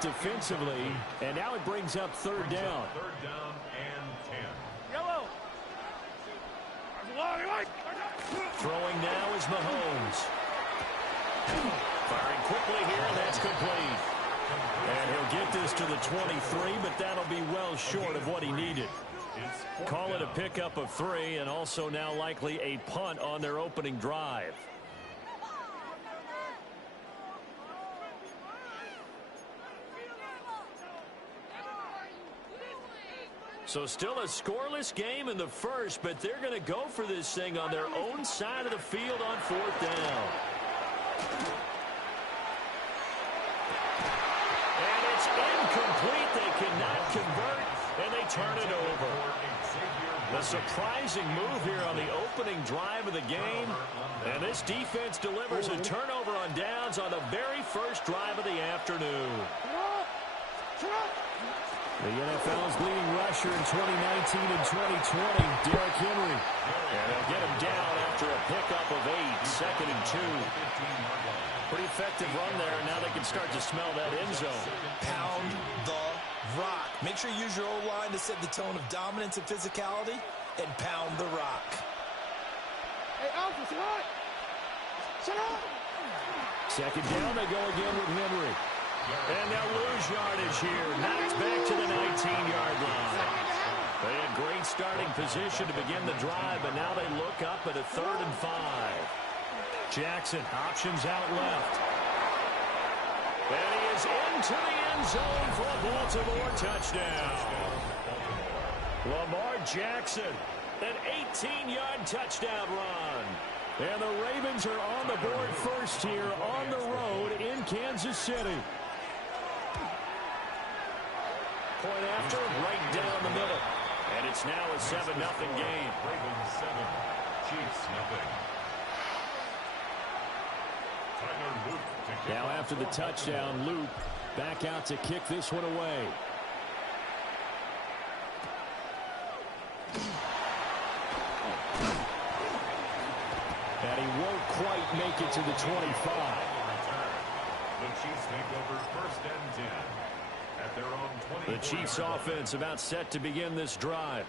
defensively, and now it brings up third down. Third down and 10. Yellow. Throwing now is Mahomes. Firing quickly here, and that's complete. And he'll get this to the 23, but that'll be well short of what he needed. Call it a pickup of 3, and also now likely a punt on their opening drive. So still a scoreless game in the first, but they're going to go for this thing on their own side of the field on fourth down. And it's incomplete. They cannot convert, and they turn it over. A surprising move here on the opening drive of the game. And this defense delivers a turnover on downs on the very first drive of the afternoon. The NFL's leading rusher in 2019 and 2020, Derrick Henry. And they'll get him down after a pickup of 8, second and 2. Pretty effective run there, and now they can start to smell that end zone. Pound the rock. Make sure you use your O-line to set the tone of dominance and physicality, and pound the rock. Hey, Alpha, sit up. Sit up. Second down, they go again with Henry. And they'll lose yardage here. Knocked back to the 19-yard line. They had great starting position to begin the drive, but now they look up at a 3rd and 5. Jackson options out left. And he is into the end zone for a Baltimore touchdown. Lamar Jackson, an 18-yard touchdown run. And the Ravens are on the board first here on the road in Kansas City. Point after, right down the middle. And it's now a 7-0 game. Ravens 7, Chiefs nothing. Now after the touchdown, Luke back out to kick this one away. And he won't quite make it to the 25. The Chiefs take over 1st and 10 at their own 20. The Chiefs offense about set to begin this drive.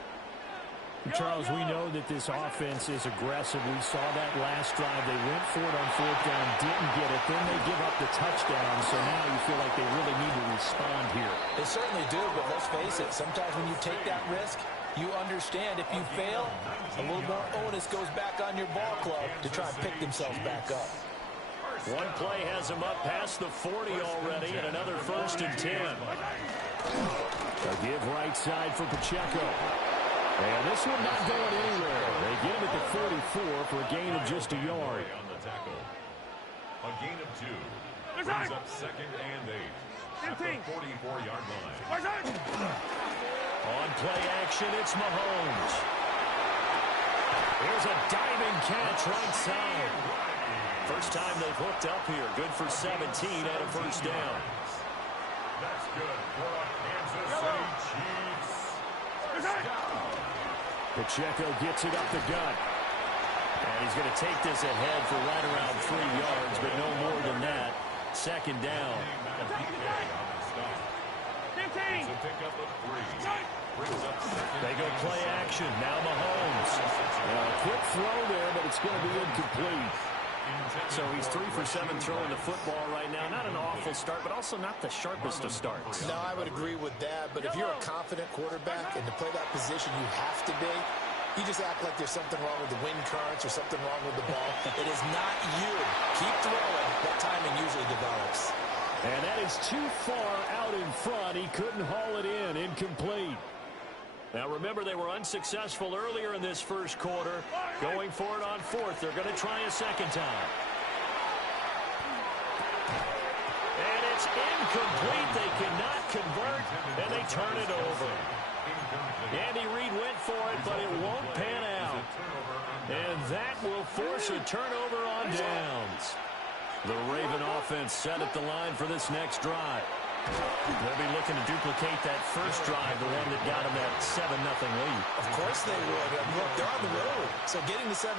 Charles, we know that this offense is aggressive. We saw that last drive. They went for it on 4th down, didn't get it. Then they give up the touchdown. So now you feel like they really need to respond here. They certainly do, but let's face it, sometimes when you take that risk, you understand if you fail, a little more onus goes back on your ball club to try and pick themselves back up. One play has them up past the 40 already, and another 1st and 10. A give right side for Pacheco. And this one not going anywhere. They get him at the 44 for a gain of just a yard. On the tackle. A gain of 2. Brings up 2nd and 8 at the 44-yard line. On play action, it's Mahomes. Here's a diving catch right side. First time they've hooked up here. Good for 17 and a 1st down. That's good for a Kansas City Chiefs. Pacheco gets it up the gut. And he's going to take this ahead for right around 3 yards, but no more than that. 2nd down. They go play action. Now Mahomes. A quick throw there, but it's going to be incomplete. So he's 3 for 7 throwing the football right now. Not an awful start, but also not the sharpest of starts. No, I would agree with that. But if you're a confident quarterback and to play that position you have to be, you just act like there's something wrong with the wind currents or something wrong with the ball. It is not you. Keep throwing. That timing usually develops. And that is too far out in front. He couldn't haul it in. Incomplete. Now, remember, they were unsuccessful earlier in this first quarter. Going for it on 4th. They're going to try a 2nd time. And it's incomplete. They cannot convert, and they turn it over. Andy Reid went for it, but it won't pan out. And that will force a turnover on downs. The Raven offense set at the line for this next drive. They'll be looking to duplicate that first drive, the one that got them that 7-0 lead. Of course they would. Look, they're on the road. So getting the 7-0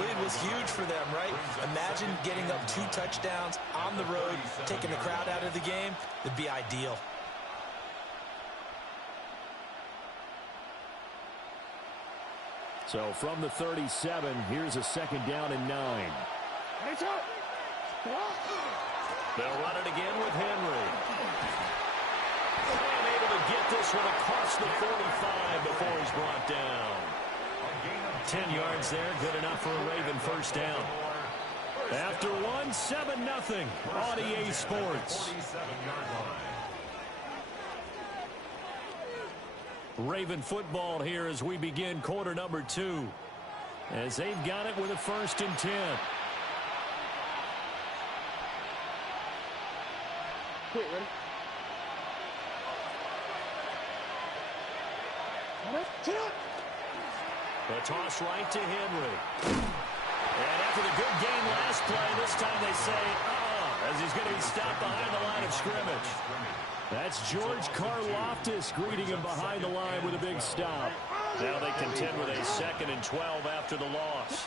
lead was huge for them, right? Imagine getting up 2 touchdowns on the road, taking the crowd out of the game. It'd be ideal. So from the 37, here's a 2nd down and 9. They'll run it again with Henry. And able to get this one across the 45 before he's brought down. 10 yards there, good enough for a Raven first down. After one, 7-0 on EA Sports. Raven football here as we begin quarter number 2. As they've got it with a 1st and 10. Quick, ready? The toss right to Henry. And after the good game last play, this time they say, as he's going to be stopped behind the line of scrimmage. That's George Karloftis greeting him behind the line with a big stop. Now they contend with a 2nd and 12 after the loss.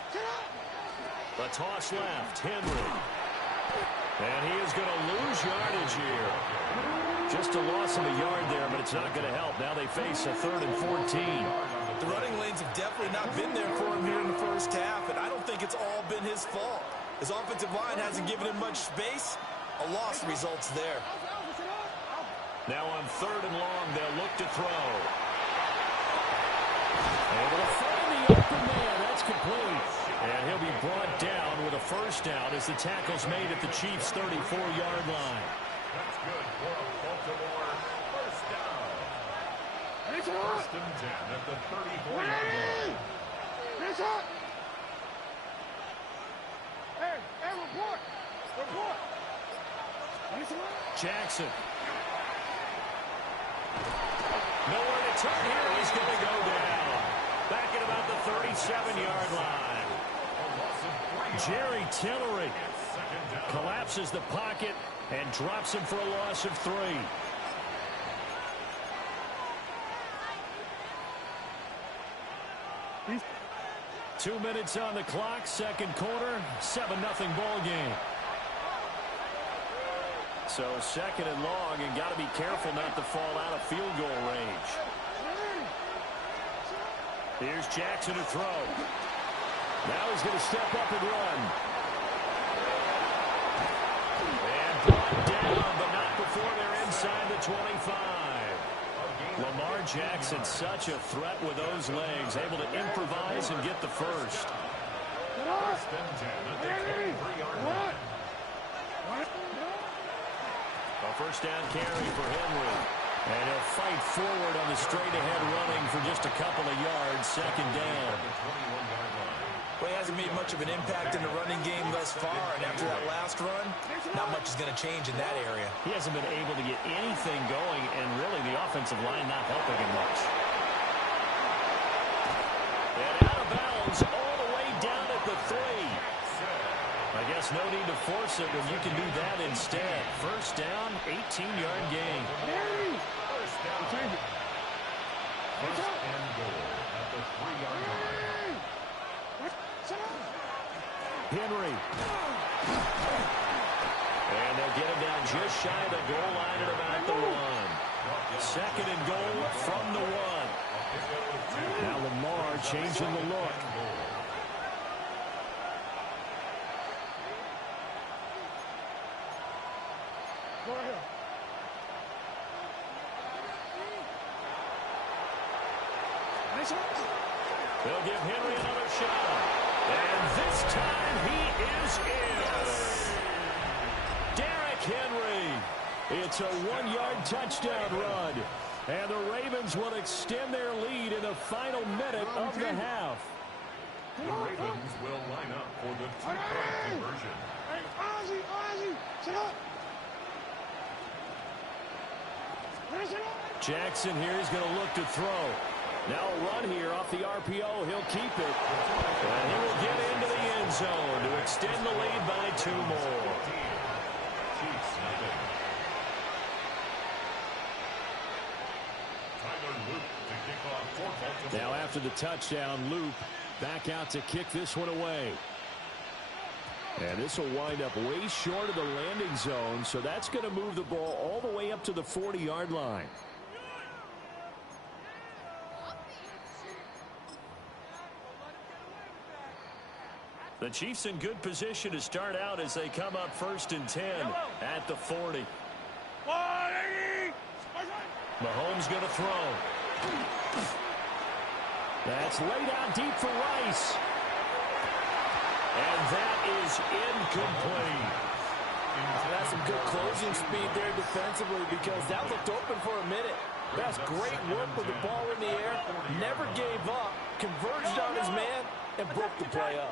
The toss left, Henry. And he is going to lose yardage here. Just a loss of a yard there, but it's not going to help. Now they face a 3rd and 14. The running lanes have definitely not been there for him here in the first half, and I don't think it's all been his fault. His offensive line hasn't given him much space. A loss results there. Now on 3rd and long, they'll look to throw. Able to find the open man. That's complete. And he'll be brought down with a first down as the tackle's made at the Chiefs' 34-yard line. That's good for a Baltimore first down. 1st and 10 at the 34-yard line. Hey, report. Report. Jackson. Nowhere to turn here. He's going to go down. Back at about the 37-yard line. Jerry Tillery collapses the pocket and drops him for a loss of 3. 2 minutes on the clock, 2nd quarter, 7-0 ball game. So 2nd and long, and got to be careful not to fall out of field goal range. Here's Jackson to throw. Now he's going to step up and run. And brought down, but not before they're inside the 25. Lamar Jackson, such a threat with those legs, able to improvise and get the first. 1st and 10 at the 23-yard line. A first down carry for Henry. And he'll fight forward on the straight-ahead running for just a couple of yards, 2nd down. Well, he hasn't made much of an impact in the running game thus far, and after that last run, not much is going to change in that area. He hasn't been able to get anything going, and really the offensive line not helping him much. And out of bounds all the way down at the 3. I guess no need to force it when you can do that instead. First down, 18-yard gain. First down. 1st and goal at the 3-yard line. Henry. And they'll get him down just shy of the goal line at about the 1. 2nd and goal from the 1. Now Lamar changing the look. Go ahead. They'll give Henry another shot. And this time he is in. Derrick Henry. It's a 1-yard touchdown run. And the Ravens will extend their lead in the final minute of the half. The Ravens will line up for the 2-point conversion. Hey, Ozzie, sit up. Jackson here is going to look to throw. Now a run here off the RPO. He'll keep it. And he will get into the end zone to extend the lead by 2 more. Chiefs nothing. Now after the touchdown, Loop back out to kick this one away. And this will wind up way short of the landing zone, so that's going to move the ball all the way up to the 40-yard line. The Chiefs in good position to start out as they come up 1st and 10 at the 40. Mahomes going to throw. That's laid out deep for Rice. And that is incomplete. That's some good closing speed there defensively because that looked open for a minute. That's great work with the ball in the air. Never gave up. Converged on his man and broke the play up.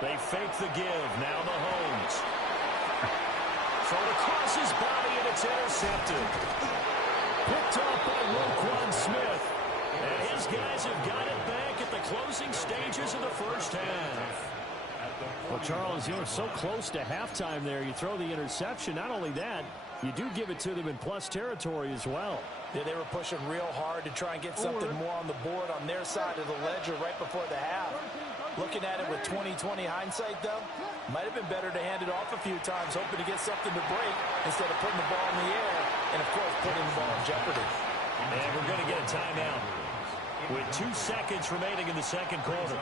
They fake the give. Now Mahomes. Thrown across his body and it's intercepted. Picked off by Roquan Smith. And his guys have got it back at the closing stages of the first half. Well, Charles, you're so close to halftime there. You throw the interception. Not only that, you do give it to them in plus territory as well. Yeah, they were pushing real hard to try and get something more on the board on their side of the ledger right before the half. Looking at it with 20/20 hindsight, though, might have been better to hand it off a few times, hoping to get something to break instead of putting the ball in the air and, of course, putting the ball in jeopardy. And we're going to get a timeout with 2 seconds remaining in the second quarter.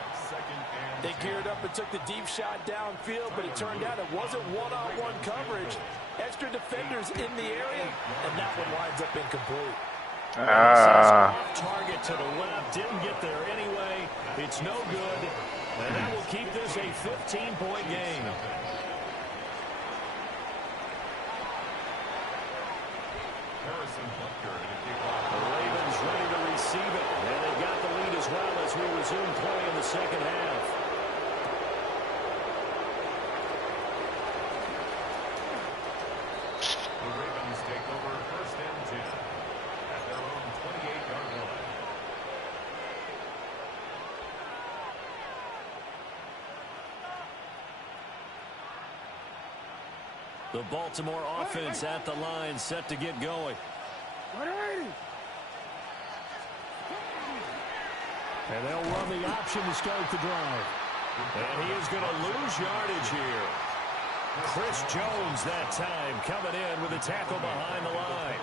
They geared up and took the deep shot downfield, but it turned out it wasn't one-on-one coverage. Extra defenders in the area, and that one winds up incomplete. Off target to the left, didn't get there anyway. It's no good, and that will keep this a 15-point game. The Ravens ready to receive it, and they got the lead as well as we resume play in the second half. The Ravens take over 1st and 10 at their own 28-yard line. The Baltimore offense at the line, set to get going. And they'll run the option to start the drive. And he is going to lose yardage here. Chris Jones that time coming in with a tackle behind the line.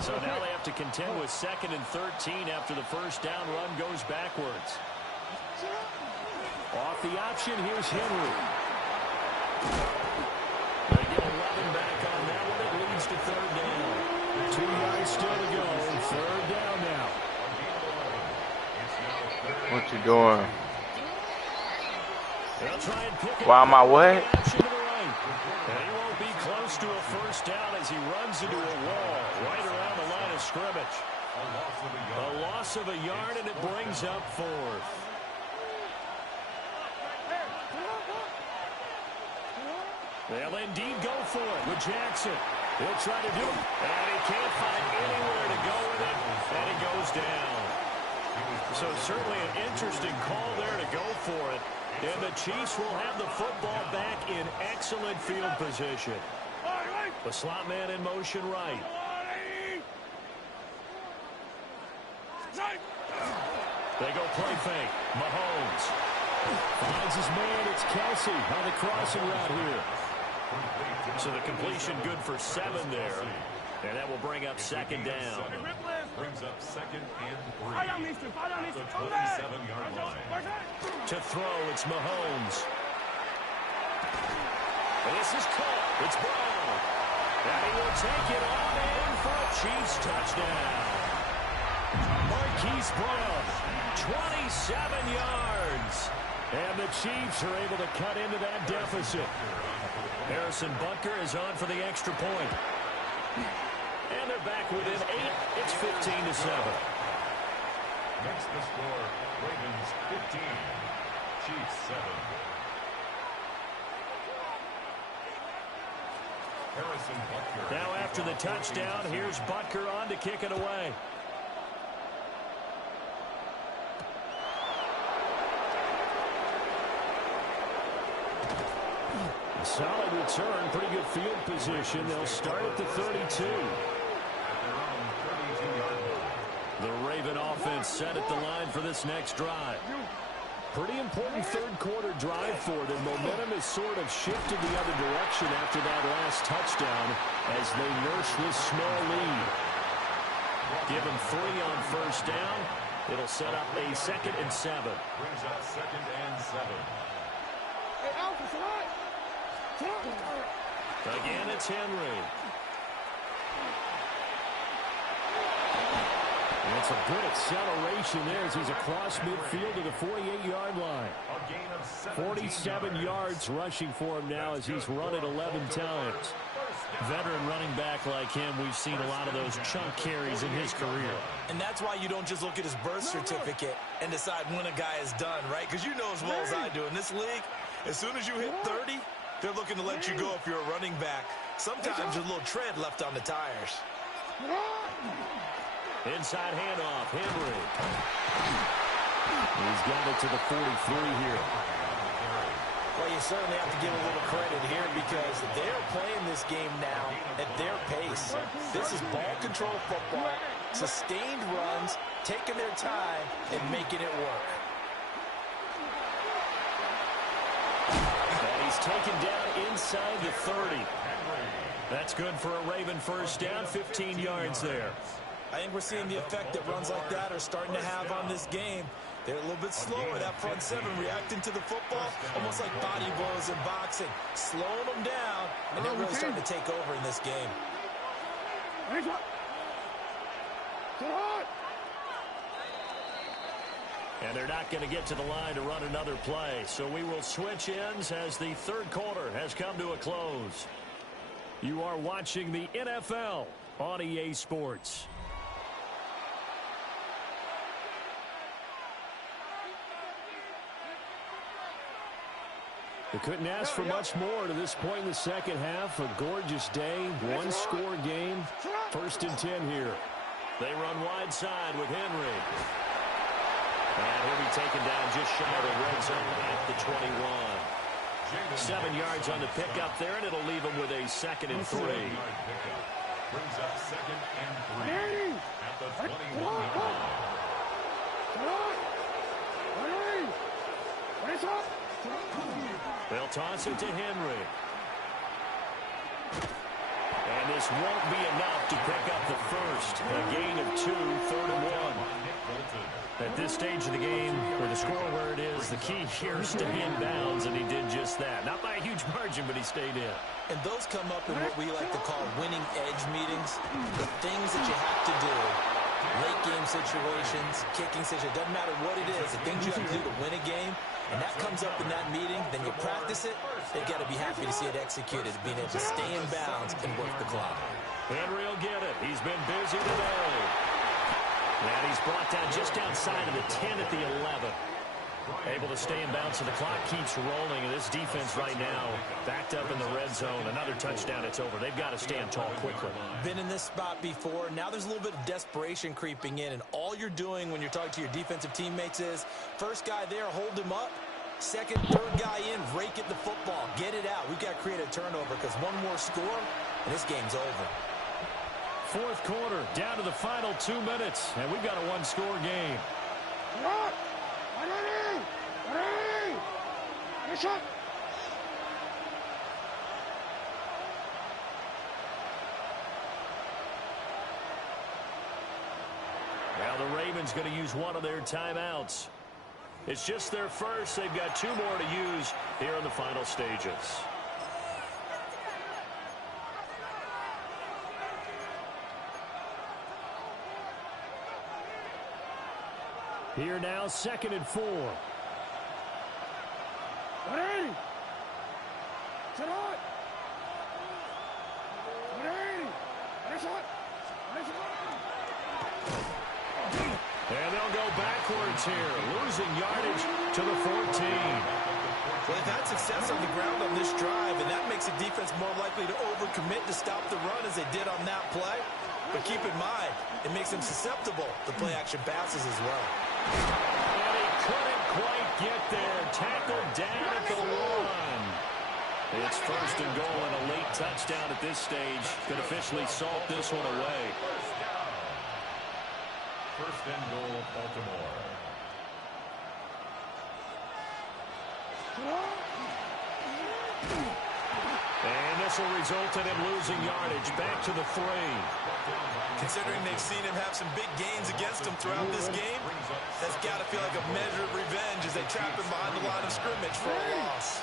So now they have to contend with 2nd and 13 after the first down run goes backwards. Off the option, here's Henry. They get 11 back on that one. It leads to 3rd down. 2 yards still to go. 3rd down now. What you doing? They'll try and pick it. Why am I what? And he won't be close to a first down as he runs into a wall right around the line of scrimmage. A loss of a yard, and it brings up 4th. They'll indeed go for it with Jackson. He'll try to do it, and he can't find anywhere to go with it, and he goes down. So certainly an interesting call there to go for it. And the Chiefs will have the football back in excellent field position. The slot man in motion right. They go play fake. Mahomes Finds his man. It's Kelsey on the crossing route here. So the completion good for 7 there. And that will bring up 2nd down. Brings up 2nd and 3 at the 27-yard line. To throw, it's Mahomes. And this is caught. It's Brown. And he will take it on in for a Chiefs touchdown. Marquise Brown, 27 yards. And the Chiefs are able to cut into that deficit. Harrison Butker is on for the extra point. And they're back within 8. It's 15-7. Next the score, Ravens 15, Chiefs 7. Harrison Butker. Now after the touchdown, here's Butker on to kick it away. Solid return, pretty good field position. They'll start at the 32. offense set at the line for this next drive. Pretty important third-quarter drive for them. Momentum has sort of shifted the other direction after that last touchdown as they nurse this small lead. Given 3 on first down, it'll set up a 2nd and 7. Brings up 2nd and 7. Hey, Alpha, Again, it's Henry. And it's a good acceleration there as he's across midfield to the 48-yard line. 47 yards rushing for him now as he's run it 11 times. Veteran running back like him, we've seen a lot of those chunk carries in his career. And that's why you don't just look at his birth certificate and decide when a guy is done, right? Because you know as well as I do, in this league, as soon as you hit 30, they're looking to let you go if you're a running back. Sometimes there's a little tread left on the tires. Inside handoff, Henry. He's got it to the 43 here. Well, you certainly have to give a little credit here because they're playing this game now at their pace. This is ball control football, sustained runs, taking their time, and making it work. And he's taken down inside the 30. That's good for a Raven first down, 15 yards there. I think we're seeing the effect that runs like that are starting to have on this game. They're a little bit slower, that front 7, reacting to the football, almost like body blows in boxing, slowing them down, and they're really starting to take over in this game. And they're not going to get to the line to run another play, so we will switch ends as the third quarter has come to a close. You are watching the NFL on EA Sports. They couldn't ask for much more to this point in the second half. A gorgeous day, one-score game. 1st and 10 here. They run wide side with Henry. And he'll be taken down just shy of the red zone at the 21. 7 yards on the pickup there, and it'll leave him with a 2nd and 3. Brings up 2nd and 3 at the 21-yard line. They'll toss it to Henry. And this won't be enough to pick up the first. A gain of 2, 3rd and 1. At this stage of the game, with the score where it is, the key here is stay in bounds, and he did just that. Not by a huge margin, but he stayed in. And those come up in what we like to call winning edge meetings. The things that you have to do, late game situations, kicking situations, doesn't matter what it is, the things you have to do to win a game, and that comes up in that meeting, then you practice it, they've got to be happy to see it executed, being able to stay in bounds and work the clock. Henry will get it. He's been busy today. And he's brought down just outside of the 10 at the 11. Able to stay in bounds, so the clock keeps rolling. And this defense right now backed up in the red zone. Another touchdown, it's over. They've got to stand tall quickly. Been in this spot before. Now there's a little bit of desperation creeping in. And all you're doing when you're talking to your defensive teammates is, first guy there, hold him up. Second, third guy in, rake at the football. Get it out. We've got to create a turnover because one more score, and this game's over. 4th quarter, down to the final 2 minutes, and we've got a one-score game. Now the Ravens going to use one of their timeouts. It's just their first. They've got 2 more to use here in the final stages. Here now, 2nd and 4. And they'll go backwards here, losing yardage to the 14. Well, they've had success on the ground on this drive, and that makes the defense more likely to overcommit to stop the run as they did on that play. But keep in mind, it makes them susceptible to play-action passes as well. And he couldn't quite get there. Tackled down at the 1. It's 1st and goal and a late touchdown at this stage could officially salt this one away. First and goal, Baltimore. And this will result in him losing yardage. Back to the 3. Considering they've seen him have some big gains against him throughout this game, that's got to feel like a measure of revenge as they trap him behind the line of scrimmage for a loss.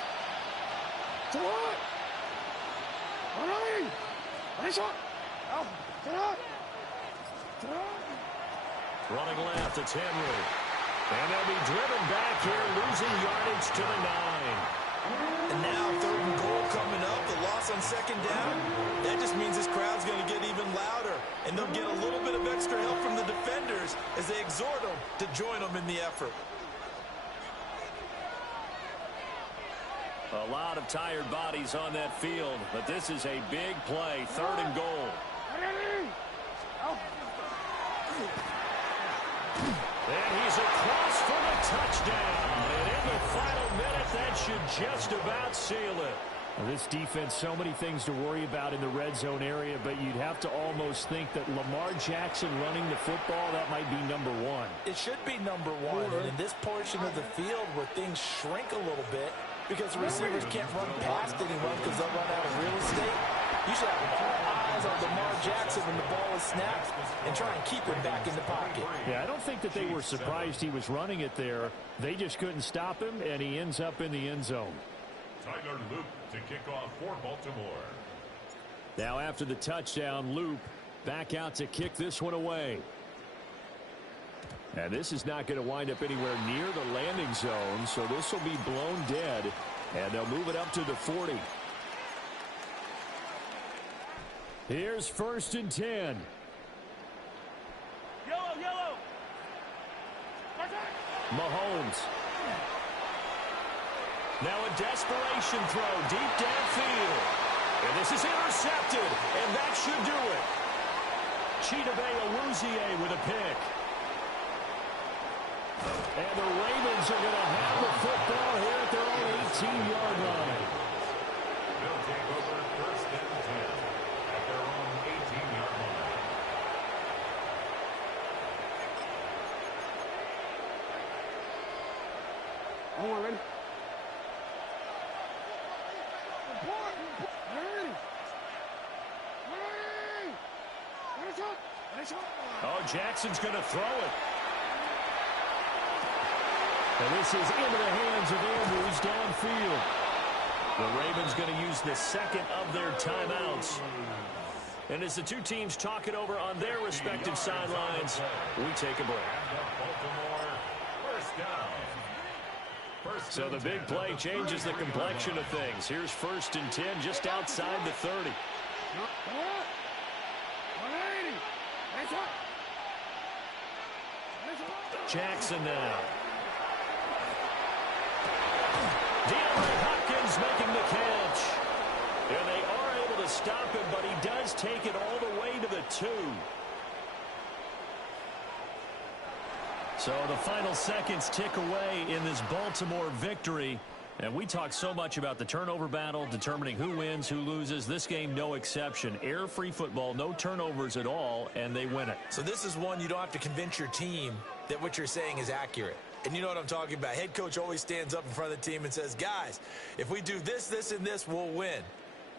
Running left, it's Henry. And they'll be driven back here, losing yardage to the 9. And now 3rd and goal coming up, the loss on 2nd down. That just means this crowd's going to get even louder, and they'll get a little bit of extra help from the defenders as they exhort them to join them in the effort. A lot of tired bodies on that field, but this is a big play, 3rd and goal. And he's across for the touchdown. And in the final minute, that should just about seal it. Well, this defense, so many things to worry about in the red zone area, but you'd have to almost think that Lamar Jackson running the football, that might be number 1. It should be number 1. And in this portion of the field where things shrink a little bit because the receivers can't run past anyone because they'll run out of real estate, you should have all eyes on Lamar Jackson when the ball is snapped and try and keep him back in the pocket. Yeah, I don't think that they were surprised he was running it there. They just couldn't stop him, and he ends up in the end zone. Tyler Loop to kick off for Baltimore. Now after the touchdown, Loop back out to kick this one away. And this is not going to wind up anywhere near the landing zone, so this will be blown dead, and they'll move it up to the 40. Here's 1st and 10. Yellow. Mahomes. Now a desperation throw deep downfield. And this is intercepted, and that should do it. Chidobe Awuzie with a pick. And the Ravens are going to have the football here at their own 18-yard line. They'll take over 1st and 10 at their own 18-yard line. Ready? Oh, Jackson's going to throw it. And this is into the hands of Andrews downfield. The Ravens going to use the 2nd of their timeouts. And as the two teams talk it over on their respective sidelines, we take a break. Baltimore, first down. So the big play changes the complexion of things. Here's 1st and 10 just outside the 30. Jackson now. DeAndre Hopkins making the catch. And they are able to stop him, but he does take it all the way to the 2. So the final seconds tick away in this Baltimore victory. And we talk so much about the turnover battle, determining who wins, who loses. This game, no exception. Error-free football, no turnovers at all, and they win it. So this is one you don't have to convince your team that what you're saying is accurate. And you know what I'm talking about. Head coach always stands up in front of the team and says, guys, if we do this, this, and this, we'll win.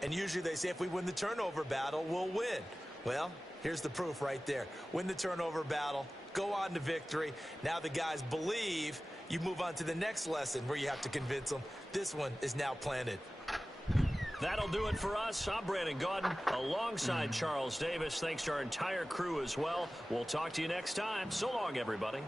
And usually they say if we win the turnover battle, we'll win. Well, here's the proof right there. Win the turnover battle, go on to victory. Now the guys believe. You move on to the next lesson where you have to convince them. This one is now planted. That'll do it for us. I'm Brandon Gaudin alongside Charles Davis. Thanks to our entire crew as well. We'll talk to you next time. So long, everybody.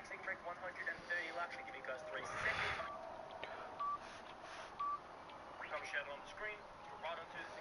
taxing trick, 130 laps, should give you guys 3 seconds. Come shed on the screen, right onto the